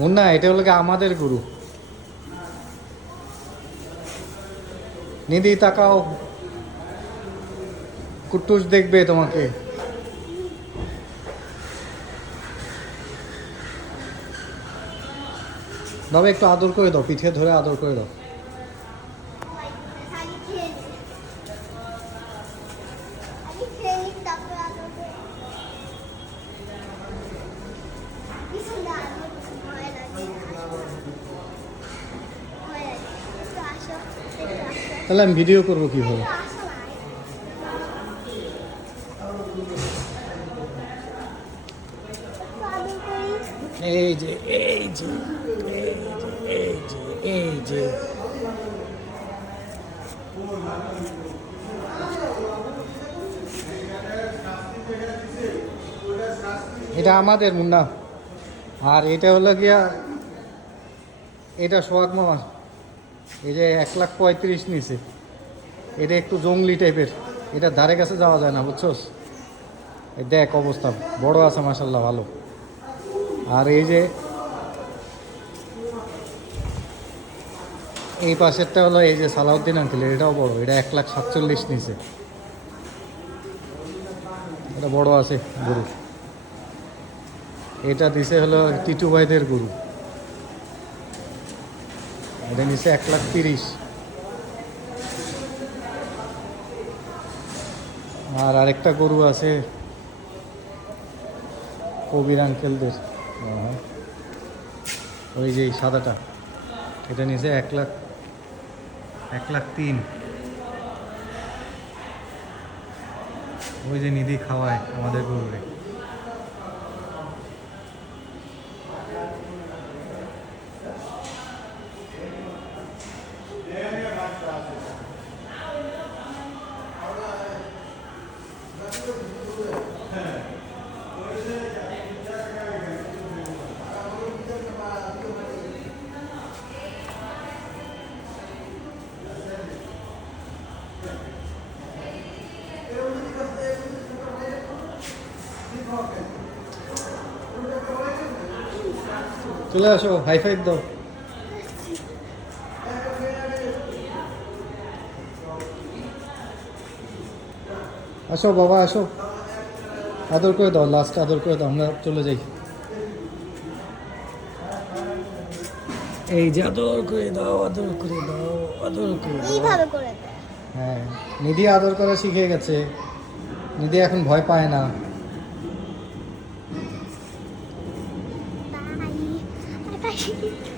মুন্না এটা হলো কি আমাদের গুরু। নিধি তাকাও, কুট্টুস দেখবে তোমাকে। তবে একটু আদর করে দাও, পিঠে ধরে আদর করে দাও। তাহলে আমি ভিডিও করবো কিভাবে? এই যে এই যে এই যে এই যে এই যে এটা আমাদের মুন্না। আর এটা হলো গিয়া, এটা সোহাগ মামা। এই যে 1,35,000 নিছে। এটা একটু জঙ্গলি টাইপের, এটা ধারে কাছে যাওয়া যায় না, বুঝছোস? এই দেখ অবস্থা, বড় আছে মাসাল্লাহ, ভালো। আর এই যে এই পাশেরটা হলো এই যে সালাউদ্দিন আঙ্কেল, এটাও বড়, এটা 1,47,000 নিছে। এটা বড় আছে গরু। এটা দিছে হলো টিটু ভাইদের গরু, এটা নিচে 1,30,000। আর আরেকটা গরু আছে কবির আঙ্কেলদের, ওই যে সাদাটা, এটা নিচে 1,03,000। ওই যে নিধি খাওয়ায় আমাদের গরুরে। চলে আসো, হাই ফাইভ দাও। আসো বাবা আসো, আদর করে দাও, লাস্ট আদর করে দাও, আমরা চলে যাই। এই যে আদর করে দাও, আদর করে দাও, আদর করে দাও। এইভাবে করে দেয়। হ্যাঁ, নিধি আদর করা শিখে গেছে। নিধি এখন ভয় পায় না। বাই।